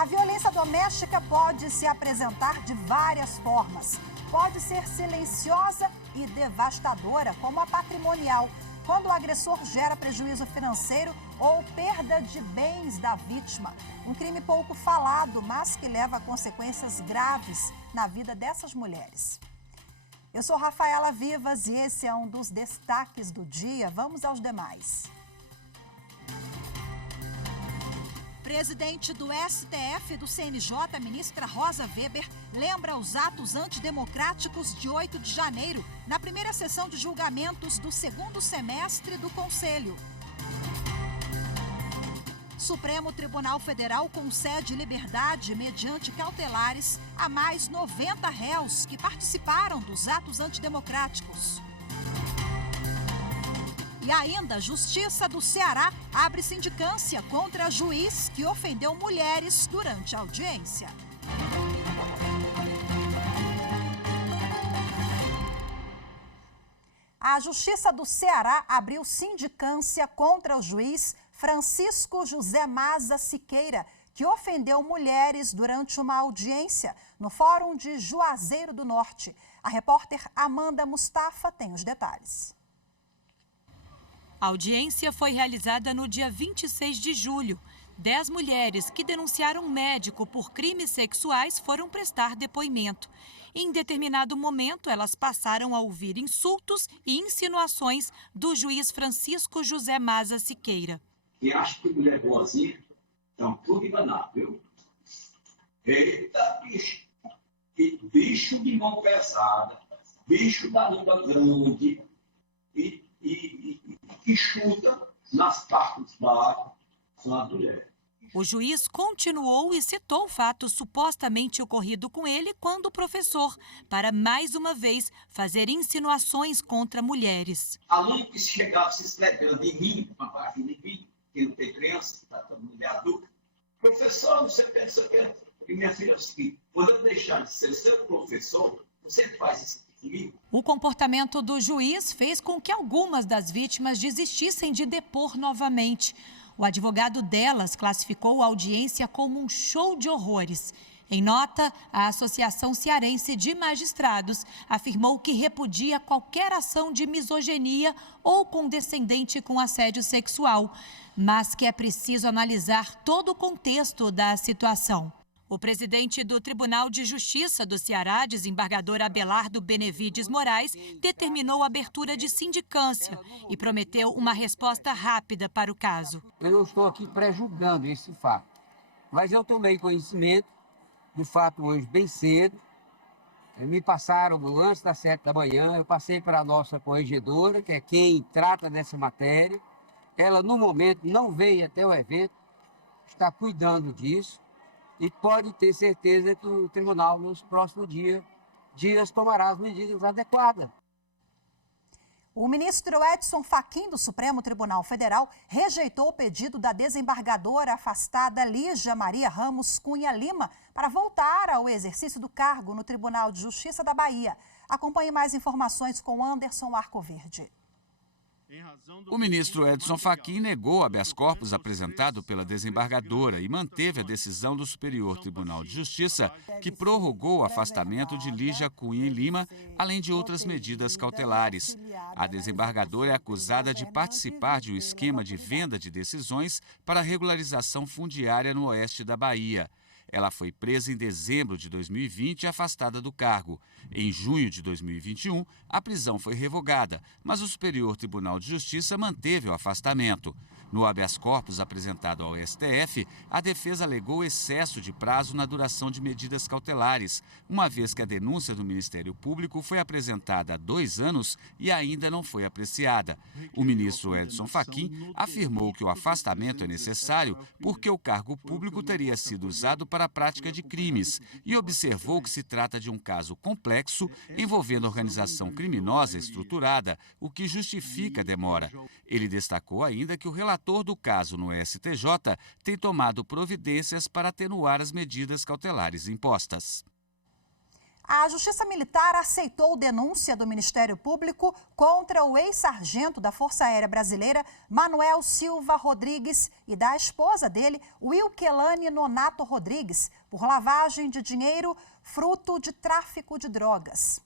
A violência doméstica pode se apresentar de várias formas. Pode ser silenciosa e devastadora, como a patrimonial, quando o agressor gera prejuízo financeiro ou perda de bens da vítima. Um crime pouco falado, mas que leva a consequências graves na vida dessas mulheres. Eu sou Rafaela Vivas e esse é um dos destaques do dia. Vamos aos demais. Presidente do STF e do CNJ, ministra Rosa Weber, lembra os atos antidemocráticos de 8 de janeiro, na primeira sessão de julgamentos do segundo semestre do Conselho. Supremo Tribunal Federal concede liberdade mediante cautelares a mais 90 réus que participaram dos atos antidemocráticos. E ainda, a Justiça do Ceará abre sindicância contra juiz que ofendeu mulheres durante a audiência. A Justiça do Ceará abriu sindicância contra o juiz Francisco José Maza Siqueira, que ofendeu mulheres durante uma audiência no Fórum de Juazeiro do Norte. A repórter Amanda Mustafa tem os detalhes. A audiência foi realizada no dia 26 de julho. 10 mulheres que denunciaram um médico por crimes sexuais foram prestar depoimento. Em determinado momento, elas passaram a ouvir insultos e insinuações do juiz Francisco José Maza Siqueira. E acho que mulher boazinha, estão tudo enganado, viu? Eita, bicho! Bicho de mão pesada, bicho da língua grande e chuta nas partes baixas com a mulher. O juiz continuou e citou o fato supostamente ocorrido com ele quando o professor, para mais uma vez fazer insinuações contra mulheres. Aluno que chegava se esfregando em mim, uma página de mim, que não tem criança, que está toda mulher adulta. Professor, você pensa que minha filha é o seguinte, quando eu deixar de ser seu professor, você faz isso comigo? O comportamento do juiz fez com que algumas das vítimas desistissem de depor novamente. O advogado delas classificou a audiência como um show de horrores. Em nota, a Associação Cearense de Magistrados afirmou que repudia qualquer ação de misoginia ou condescendente com assédio sexual, mas que é preciso analisar todo o contexto da situação. O presidente do Tribunal de Justiça do Ceará, desembargador Abelardo Benevides Moraes, determinou a abertura de sindicância e prometeu uma resposta rápida para o caso. Eu não estou aqui pré-julgando esse fato, mas eu tomei conhecimento do fato hoje bem cedo. Me passaram antes das 7 da manhã, eu passei para a nossa corregedora, que é quem trata dessa matéria. Ela, no momento, não veio até o evento, está cuidando disso. E pode ter certeza que o tribunal, nos próximos dias tomará as medidas adequadas. O ministro Edson Fachin, do Supremo Tribunal Federal, rejeitou o pedido da desembargadora afastada Lígia Maria Ramos Cunha Lima para voltar ao exercício do cargo no Tribunal de Justiça da Bahia. Acompanhe mais informações com Anderson Arcoverde. O ministro Edson Fachin negou o habeas corpus apresentado pela desembargadora e manteve a decisão do Superior Tribunal de Justiça, que prorrogou o afastamento de Lígia Cunha Lima, além de outras medidas cautelares. A desembargadora é acusada de participar de um esquema de venda de decisões para regularização fundiária no oeste da Bahia. Ela foi presa em dezembro de 2020 e afastada do cargo. Em junho de 2021, a prisão foi revogada, mas o Superior Tribunal de Justiça manteve o afastamento. No habeas corpus apresentado ao STF, a defesa alegou excesso de prazo na duração de medidas cautelares, uma vez que a denúncia do Ministério Público foi apresentada há 2 anos e ainda não foi apreciada. O ministro Edson Fachin afirmou que o afastamento é necessário porque o cargo público teria sido usado para a prática de crimes e observou que se trata de um caso complexo envolvendo organização criminosa estruturada, o que justifica a demora. Ele destacou ainda que o relator do caso no STJ tem tomado providências para atenuar as medidas cautelares impostas. A Justiça Militar aceitou denúncia do Ministério Público contra o ex-sargento da Força Aérea Brasileira, Manuel Silva Rodrigues, e da esposa dele, Wilkelane Nonato Rodrigues, por lavagem de dinheiro fruto de tráfico de drogas.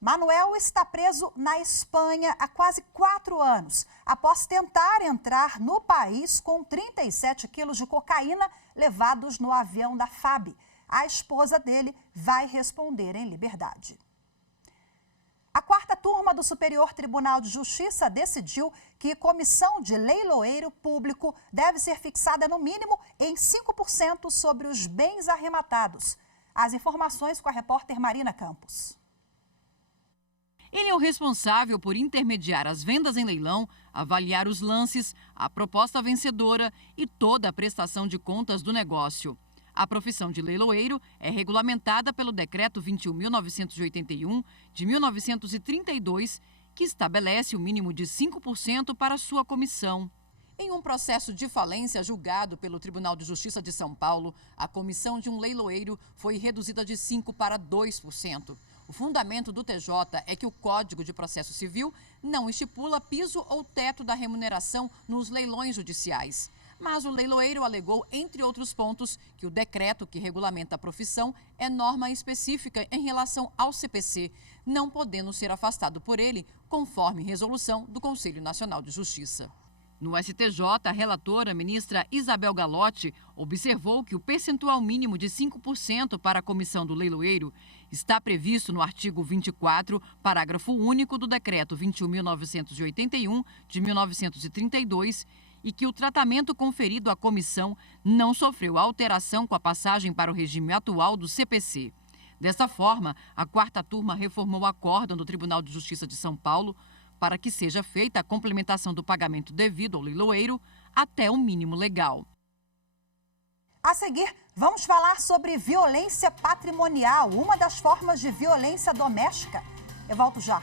Manuel está preso na Espanha há quase 4 anos, após tentar entrar no país com 37 quilos de cocaína levados no avião da FAB. A esposa dele vai responder em liberdade. A 4ª turma do Superior Tribunal de Justiça decidiu que comissão de leiloeiro público deve ser fixada no mínimo em 5% sobre os bens arrematados. As informações com a repórter Marina Campos. Ele é o responsável por intermediar as vendas em leilão, avaliar os lances, a proposta vencedora e toda a prestação de contas do negócio. A profissão de leiloeiro é regulamentada pelo Decreto 21.981, de 1932, que estabelece o mínimo de 5% para sua comissão. Em um processo de falência julgado pelo Tribunal de Justiça de São Paulo, a comissão de um leiloeiro foi reduzida de 5% para 2%. O fundamento do TJ é que o Código de Processo Civil não estipula piso ou teto da remuneração nos leilões judiciais. Mas o leiloeiro alegou, entre outros pontos, que o decreto que regulamenta a profissão é norma específica em relação ao CPC, não podendo ser afastado por ele, conforme resolução do Conselho Nacional de Justiça. No STJ, a relatora, ministra Isabel Galotti, observou que o percentual mínimo de 5% para a comissão do leiloeiro está previsto no artigo 24, parágrafo único do Decreto 21.981, de 1932, e que o tratamento conferido à comissão não sofreu alteração com a passagem para o regime atual do CPC. Dessa forma, a 4ª turma reformou o acórdão do Tribunal de Justiça de São Paulo para que seja feita a complementação do pagamento devido ao leiloeiro até o mínimo legal. A seguir, vamos falar sobre violência patrimonial, uma das formas de violência doméstica. Eu volto já.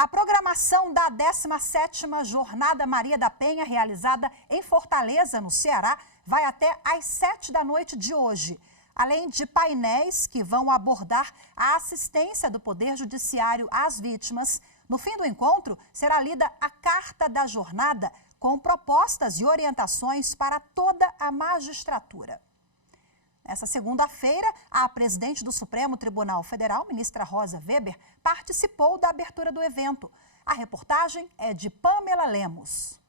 A programação da 17ª Jornada Maria da Penha, realizada em Fortaleza, no Ceará, vai até às 19h de hoje. Além de painéis que vão abordar a assistência do Poder Judiciário às vítimas, no fim do encontro será lida a Carta da Jornada, com propostas e orientações para toda a magistratura. Nessa segunda-feira, a presidente do Supremo Tribunal Federal, ministra Rosa Weber, participou da abertura do evento. A reportagem é de Pamela Lemos.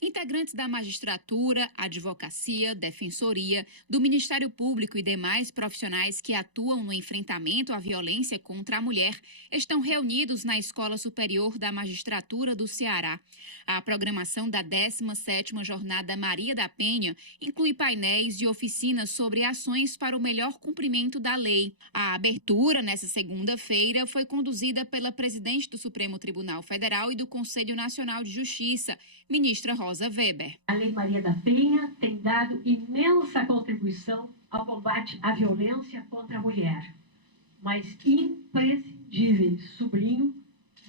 Integrantes da magistratura, advocacia, defensoria, do Ministério Público e demais profissionais que atuam no enfrentamento à violência contra a mulher estão reunidos na Escola Superior da Magistratura do Ceará. A programação da 17ª Jornada Maria da Penha inclui painéis e oficinas sobre ações para o melhor cumprimento da lei. A abertura, nesta segunda-feira, foi conduzida pela presidente do Supremo Tribunal Federal e do Conselho Nacional de Justiça, ministra Rosa Weber. A Lei Maria da Penha tem dado imensa contribuição ao combate à violência contra a mulher, mas imprescindíveis, sublinho,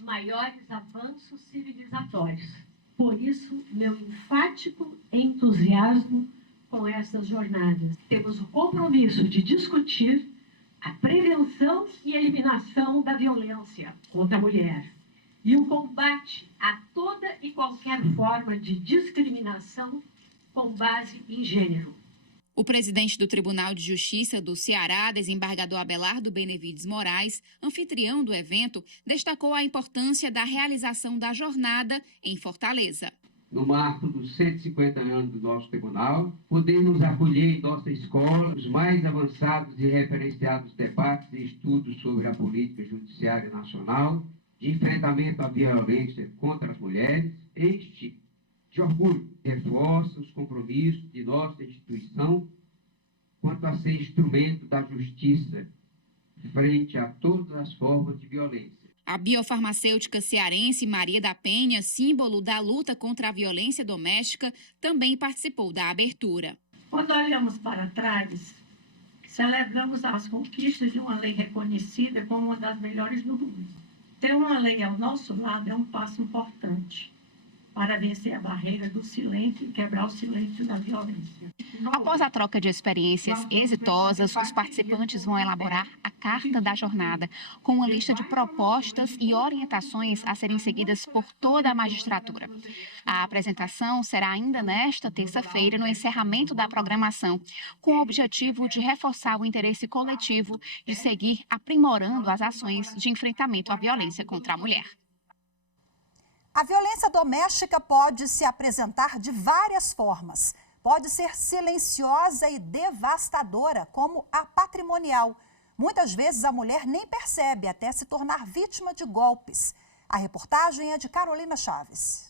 maiores avanços civilizatórios. Por isso, meu enfático entusiasmo com essas jornadas. Temos o compromisso de discutir a prevenção e eliminação da violência contra a mulher e o combate a toda e qualquer forma de discriminação com base em gênero. O presidente do Tribunal de Justiça do Ceará, desembargador Abelardo Benevides Moraes, anfitrião do evento, destacou a importância da realização da jornada em Fortaleza. No marco dos 150 anos do nosso tribunal, podemos acolher em nossa escola os mais avançados e referenciados debates e estudos sobre a política judiciária nacional, de enfrentamento à violência contra as mulheres. Este, de orgulho, reforça os compromissos de nossa instituição quanto a ser instrumento da justiça frente a todas as formas de violência. A biofarmacêutica cearense Maria da Penha, símbolo da luta contra a violência doméstica, também participou da abertura. Quando olhamos para trás, celebramos as conquistas de uma lei reconhecida como uma das melhores do mundo. Ter uma lei ao nosso lado é um passo importante para vencer a barreira do silêncio e quebrar o silêncio da violência. Após a troca de experiências exitosas, os participantes vão elaborar a Carta da Jornada, com uma lista de propostas e orientações a serem seguidas por toda a magistratura. A apresentação será ainda nesta terça-feira, no encerramento da programação, com o objetivo de reforçar o interesse coletivo de seguir aprimorando as ações de enfrentamento à violência contra a mulher. A violência doméstica pode se apresentar de várias formas. Pode ser silenciosa e devastadora, como a patrimonial. Muitas vezes a mulher nem percebe até se tornar vítima de golpes. A reportagem é de Carolina Chaves.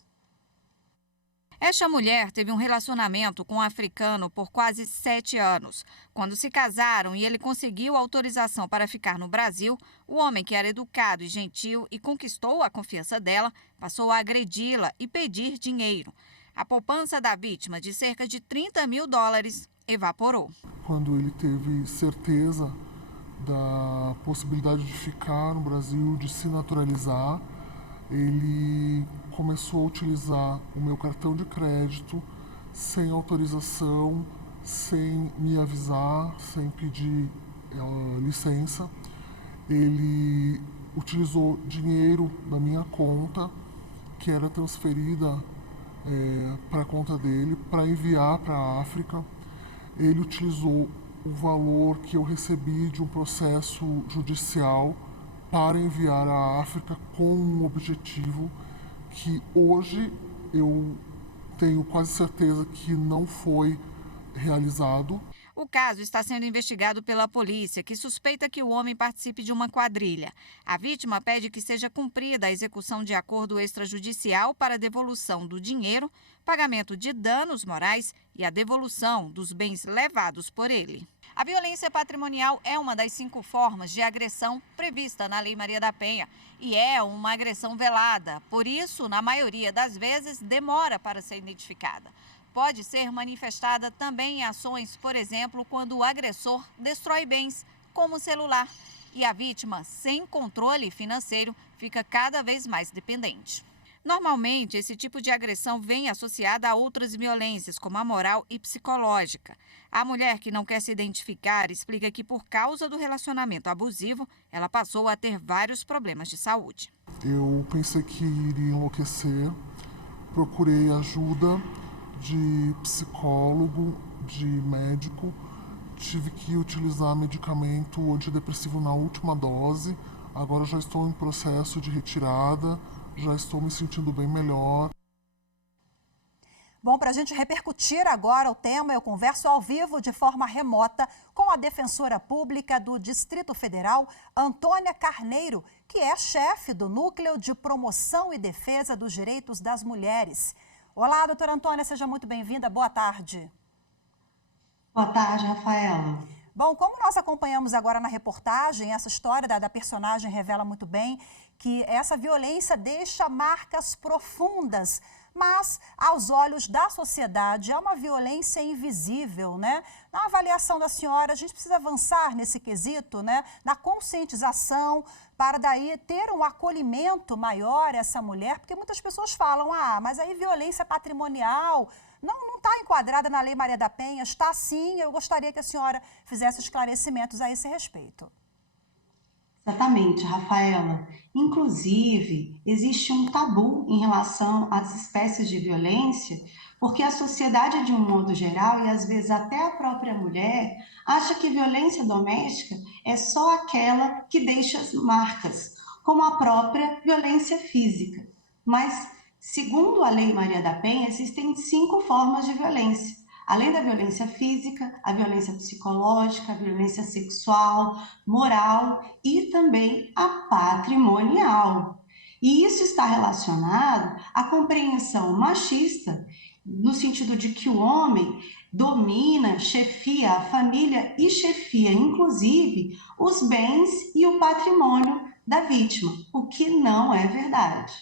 Esta mulher teve um relacionamento com um africano por quase 7 anos. Quando se casaram e ele conseguiu autorização para ficar no Brasil, o homem, que era educado e gentil e conquistou a confiança dela, passou a agredi-la e pedir dinheiro. A poupança da vítima, de cerca de $30 mil, evaporou. Quando ele teve certeza da possibilidade de ficar no Brasil, de se naturalizar, ele começou a utilizar o meu cartão de crédito sem autorização, sem me avisar, sem pedir licença. Ele utilizou dinheiro da minha conta, que era transferida para a conta dele, para enviar para a África. Ele utilizou o valor que eu recebi de um processo judicial para enviar à África com um objetivo que hoje eu tenho quase certeza que não foi realizado. O caso está sendo investigado pela polícia, que suspeita que o homem participe de uma quadrilha. A vítima pede que seja cumprida a execução de acordo extrajudicial para a devolução do dinheiro, pagamento de danos morais e a devolução dos bens levados por ele. A violência patrimonial é uma das 5 formas de agressão prevista na Lei Maria da Penha e é uma agressão velada. Por isso, na maioria das vezes, demora para ser identificada. Pode ser manifestada também em ações, por exemplo, quando o agressor destrói bens, como o celular, e a vítima, sem controle financeiro, fica cada vez mais dependente. Normalmente, esse tipo de agressão vem associada a outras violências, como a moral e psicológica. A mulher, que não quer se identificar, explica que, por causa do relacionamento abusivo, ela passou a ter vários problemas de saúde. Eu pensei que iria enlouquecer, procurei ajuda de psicólogo, de médico, tive que utilizar medicamento antidepressivo na última dose, agora já estou em processo de retirada, já estou me sentindo bem melhor. Bom, para a gente repercutir agora o tema, eu converso ao vivo de forma remota com a defensora pública do Distrito Federal, Antônia Carneiro, que é chefe do Núcleo de Promoção e Defesa dos Direitos das Mulheres. Olá, doutora Antônia, seja muito bem-vinda. Boa tarde. Boa tarde, Rafaela. Bom, como nós acompanhamos agora na reportagem, essa história da personagem revela muito bem que essa violência deixa marcas profundas, mas, aos olhos da sociedade, é uma violência invisível, né? Na avaliação da senhora, a gente precisa avançar nesse quesito, né? Na conscientização, para daí ter um acolhimento maior a essa mulher, porque muitas pessoas falam, mas aí violência patrimonial não está enquadrada na Lei Maria da Penha, está sim. Eu gostaria que a senhora fizesse esclarecimentos a esse respeito. Exatamente, Rafaela. Inclusive, existe um tabu em relação às espécies de violência, porque a sociedade, de um modo geral, e às vezes até a própria mulher, acha que violência doméstica é só aquela que deixa as marcas, como a própria violência física. Mas, segundo a Lei Maria da Penha, existem 5 formas de violência. Além da violência física, a violência psicológica, a violência sexual, moral e também a patrimonial. E isso está relacionado à compreensão machista, no sentido de que o homem domina, chefia a família e chefia, inclusive, os bens e o patrimônio da vítima, o que não é verdade.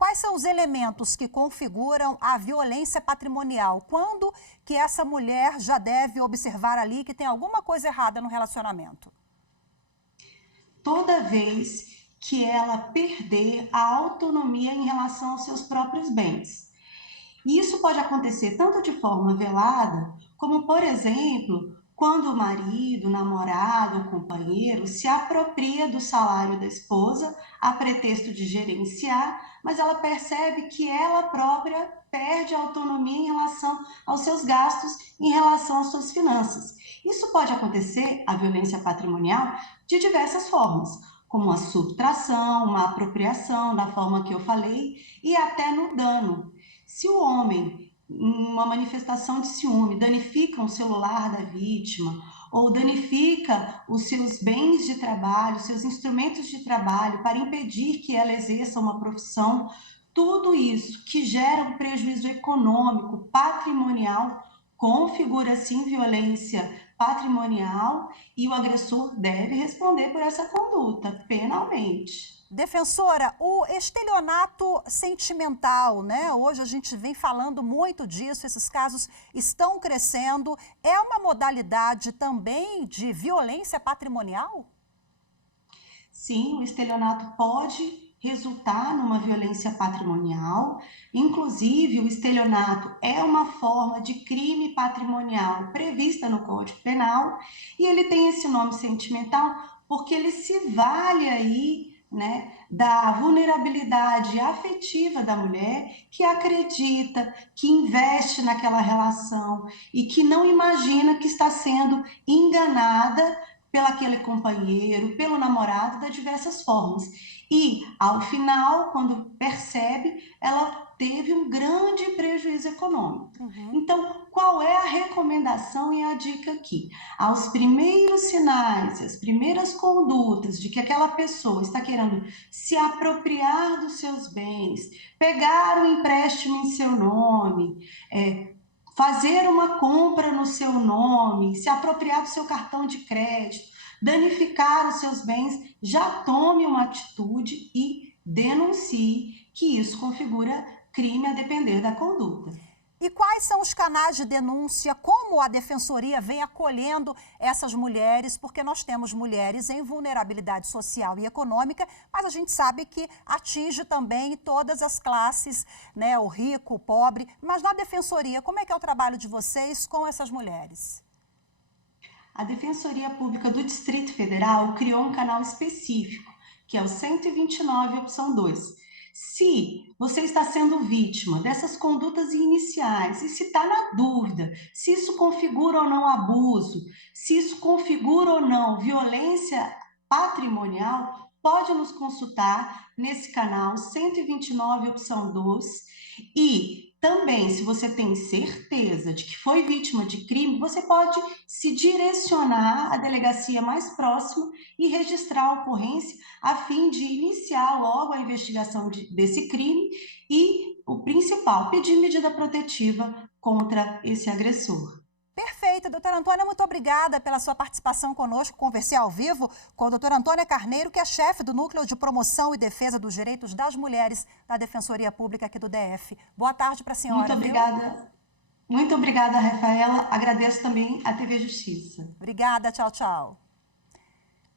Quais são os elementos que configuram a violência patrimonial? Quando que essa mulher já deve observar ali que tem alguma coisa errada no relacionamento? Toda vez que ela perder a autonomia em relação aos seus próprios bens. E isso pode acontecer tanto de forma velada, como, por exemplo, quando o marido, o namorado, o companheiro se apropria do salário da esposa a pretexto de gerenciar, mas ela percebe que ela própria perde a autonomia em relação aos seus gastos, em relação às suas finanças. Isso pode acontecer, a violência patrimonial, de diversas formas, como a subtração, uma apropriação, da forma que eu falei, e até no dano. Se o homem, em uma manifestação de ciúme, danifica um celular da vítima ou danifica os seus bens de trabalho, seus instrumentos de trabalho para impedir que ela exerça uma profissão, tudo isso que gera um prejuízo econômico, patrimonial, configura sim violência patrimonial e o agressor deve responder por essa conduta penalmente. Defensora, o estelionato sentimental, né? Hoje a gente vem falando muito disso, esses casos estão crescendo. É uma modalidade também de violência patrimonial? Sim, o estelionato pode resultar numa violência patrimonial. Inclusive, o estelionato é uma forma de crime patrimonial prevista no Código Penal e ele tem esse nome sentimental porque ele se vale aí, né, da vulnerabilidade afetiva da mulher que acredita, que investe naquela relação e que não imagina que está sendo enganada pelo aquele companheiro, pelo namorado, de diversas formas. E, ao final, quando percebe, ela teve um grande prejuízo econômico. Então, qual é a recomendação e a dica aqui? Aos primeiros sinais, as primeiras condutas de que aquela pessoa está querendo se apropriar dos seus bens, pegar um empréstimo em seu nome, fazer uma compra no seu nome, se apropriar do seu cartão de crédito, danificar os seus bens, já tome uma atitude e denuncie, que isso configura crime a depender da conduta. E quais são os canais de denúncia? Como a Defensoria vem acolhendo essas mulheres? Porque nós temos mulheres em vulnerabilidade social e econômica, mas a gente sabe que atinge também todas as classes, né? O rico, o pobre. Mas na Defensoria, como é que é o trabalho de vocês com essas mulheres? A Defensoria Pública do Distrito Federal criou um canal específico, que é o 129, opção 2. Se você está sendo vítima dessas condutas iniciais e se está na dúvida se isso configura ou não abuso, se isso configura ou não violência patrimonial, pode nos consultar nesse canal 129, opção 2. E também, se você tem certeza de que foi vítima de crime, você pode se direcionar à delegacia mais próxima e registrar a ocorrência a fim de iniciar logo a investigação desse crime e, o principal, pedir medida protetiva contra esse agressor. Perfeito, doutora Antônia, muito obrigada pela sua participação conosco. Conversei ao vivo com a doutora Antônia Carneiro, que é chefe do Núcleo de Promoção e Defesa dos Direitos das Mulheres da Defensoria Pública aqui do DF. Boa tarde para a senhora. Muito obrigada. Muito obrigada, Rafaela. Agradeço também à TV Justiça. Obrigada, tchau, tchau.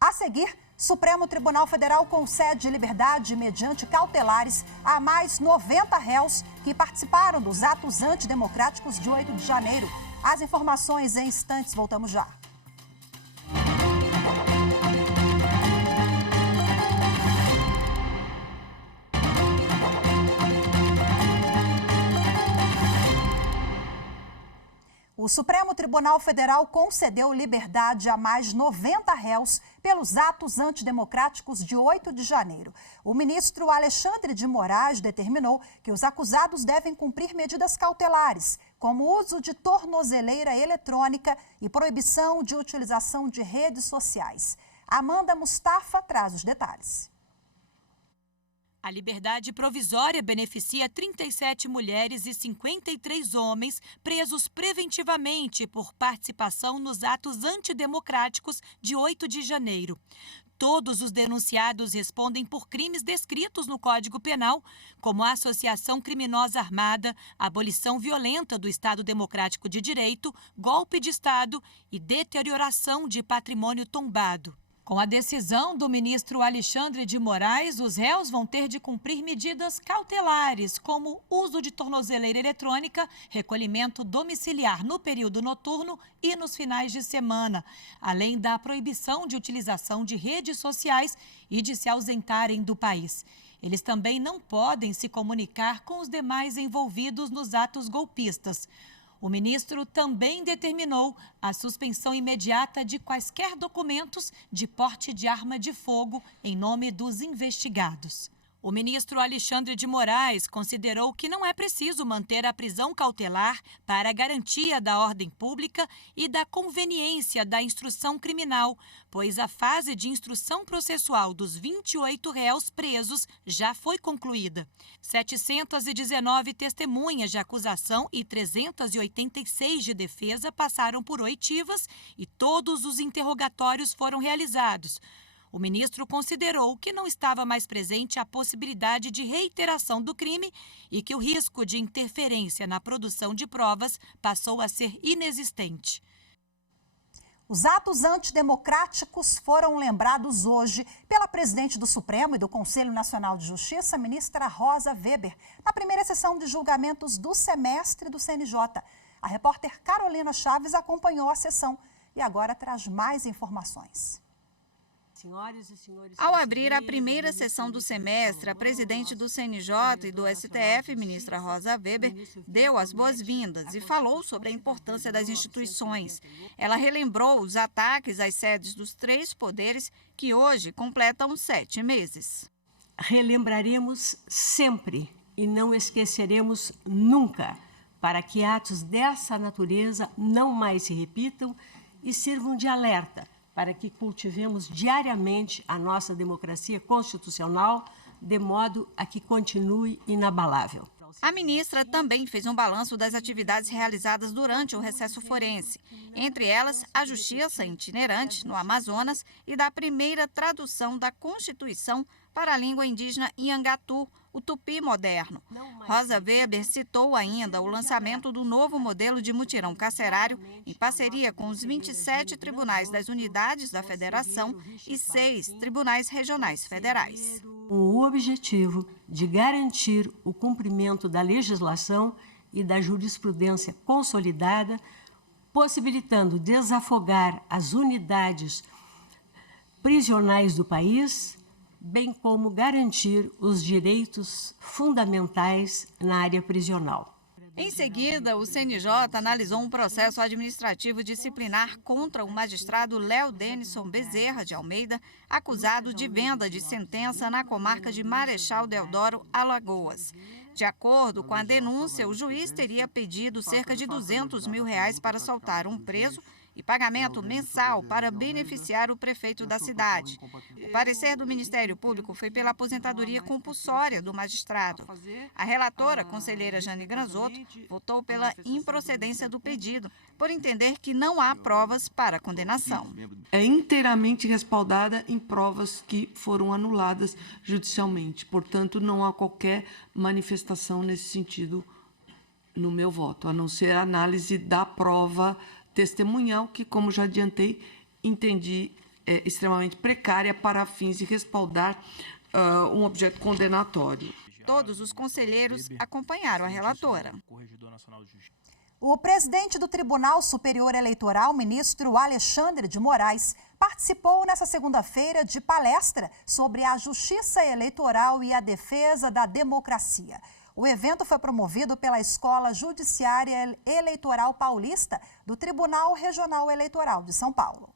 A seguir, Supremo Tribunal Federal concede liberdade mediante cautelares a mais 90 réus que participaram dos atos antidemocráticos de 8 de janeiro. As informações em instantes, voltamos já. O Supremo Tribunal Federal concedeu liberdade a mais 90 réus pelos atos antidemocráticos de 8 de janeiro. O ministro Alexandre de Moraes determinou que os acusados devem cumprir medidas cautelares, como o uso de tornozeleira eletrônica e proibição de utilização de redes sociais. Amanda Mustafa traz os detalhes. A liberdade provisória beneficia 37 mulheres e 53 homens presos preventivamente por participação nos atos antidemocráticos de 8 de janeiro. todos os denunciados respondem por crimes descritos no Código Penal, como associação criminosa armada, abolição violenta do Estado Democrático de Direito, golpe de Estado e deterioração de patrimônio tombado. Com a decisão do ministro Alexandre de Moraes, os réus vão ter de cumprir medidas cautelares, como uso de tornozeleira eletrônica, recolhimento domiciliar no período noturno e nos finais de semana, além da proibição de utilização de redes sociais e de se ausentarem do país. Eles também não podem se comunicar com os demais envolvidos nos atos golpistas. O ministro também determinou a suspensão imediata de quaisquer documentos de porte de arma de fogo em nome dos investigados. O ministro Alexandre de Moraes considerou que não é preciso manter a prisão cautelar para a garantia da ordem pública e da conveniência da instrução criminal, pois a fase de instrução processual dos 28 réus presos já foi concluída. 719 testemunhas de acusação e 386 de defesa passaram por oitivas e todos os interrogatórios foram realizados. O ministro considerou que não estava mais presente a possibilidade de reiteração do crime e que o risco de interferência na produção de provas passou a ser inexistente. Os atos antidemocráticos foram lembrados hoje pela presidente do Supremo e do Conselho Nacional de Justiça, ministra Rosa Weber, na primeira sessão de julgamentos do semestre do CNJ. A repórter Carolina Chaves acompanhou a sessão e agora traz mais informações. Ao abrir a primeira sessão do semestre, a presidente do CNJ e do STF, ministra Rosa Weber, deu as boas-vindas e falou sobre a importância das instituições. Ela relembrou os ataques às sedes dos três poderes que hoje completam 7 meses. Relembraremos sempre e não esqueceremos nunca, para que atos dessa natureza não mais se repitam e sirvam de alerta para que cultivemos diariamente a nossa democracia constitucional, de modo a que continue inabalável. A ministra também fez um balanço das atividades realizadas durante o recesso forense, entre elas a justiça itinerante no Amazonas e da primeira tradução da Constituição para a língua indígena Nhangatu, o tupi moderno. Rosa Weber citou ainda o lançamento do novo modelo de mutirão carcerário em parceria com os 27 tribunais das unidades da federação e 6 tribunais regionais federais. Com o objetivo de garantir o cumprimento da legislação e da jurisprudência consolidada, possibilitando desafogar as unidades prisionais do país, bem como garantir os direitos fundamentais na área prisional. Em seguida, o CNJ analisou um processo administrativo disciplinar contra o magistrado Léo Denison Bezerra de Almeida, acusado de venda de sentença na comarca de Marechal Deodoro, Alagoas. De acordo com a denúncia, o juiz teria pedido cerca de R$200 mil para soltar um preso e pagamento mensal para beneficiar o prefeito da cidade. O parecer do Ministério Público foi pela aposentadoria compulsória do magistrado. A relatora, conselheira Jane Granzotto, votou pela improcedência do pedido, por entender que não há provas para a condenação. É inteiramente respaldada em provas que foram anuladas judicialmente. Portanto, não há qualquer manifestação nesse sentido no meu voto, a não ser a análise da prova testemunhal, que, como já adiantei, entendi extremamente precária para fins de respaldar um objeto condenatório. Todos os conselheiros acompanharam a relatora. O presidente do Tribunal Superior Eleitoral, ministro Alexandre de Moraes, participou nesta segunda-feira de palestra sobre a justiça eleitoral e a defesa da democracia. O evento foi promovido pela Escola Judiciária Eleitoral Paulista do Tribunal Regional Eleitoral de São Paulo.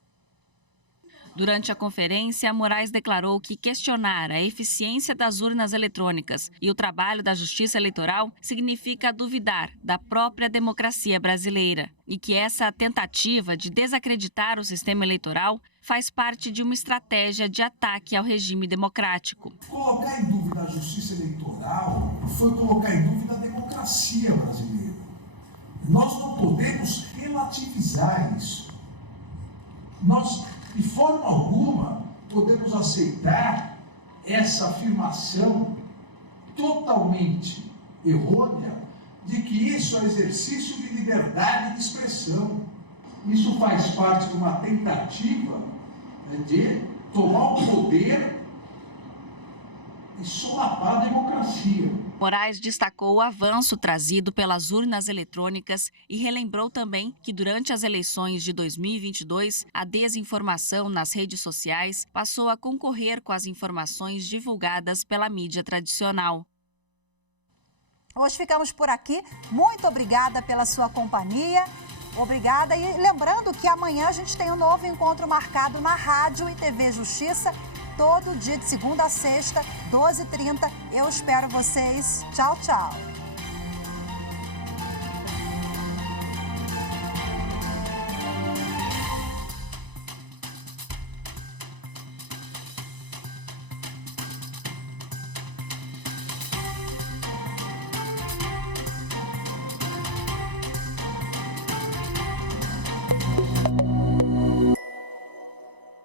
Durante a conferência, Moraes declarou que questionar a eficiência das urnas eletrônicas e o trabalho da Justiça Eleitoral significa duvidar da própria democracia brasileira e que essa tentativa de desacreditar o sistema eleitoral faz parte de uma estratégia de ataque ao regime democrático. Colocar em dúvida a Justiça Eleitoral foi colocar em dúvida a democracia brasileira. Nós não podemos relativizar isso. Nós, de forma alguma, podemos aceitar essa afirmação totalmente errônea de que isso é exercício de liberdade de expressão. Isso faz parte de uma tentativa de tomar o poder e solapar a democracia. Moraes destacou o avanço trazido pelas urnas eletrônicas e relembrou também que durante as eleições de 2022, a desinformação nas redes sociais passou a concorrer com as informações divulgadas pela mídia tradicional. Hoje ficamos por aqui. Muito obrigada pela sua companhia. Obrigada. E lembrando que amanhã a gente tem um novo encontro marcado na Rádio e TV Justiça, todo dia de segunda a sexta, 12h30. Eu espero vocês. Tchau, tchau.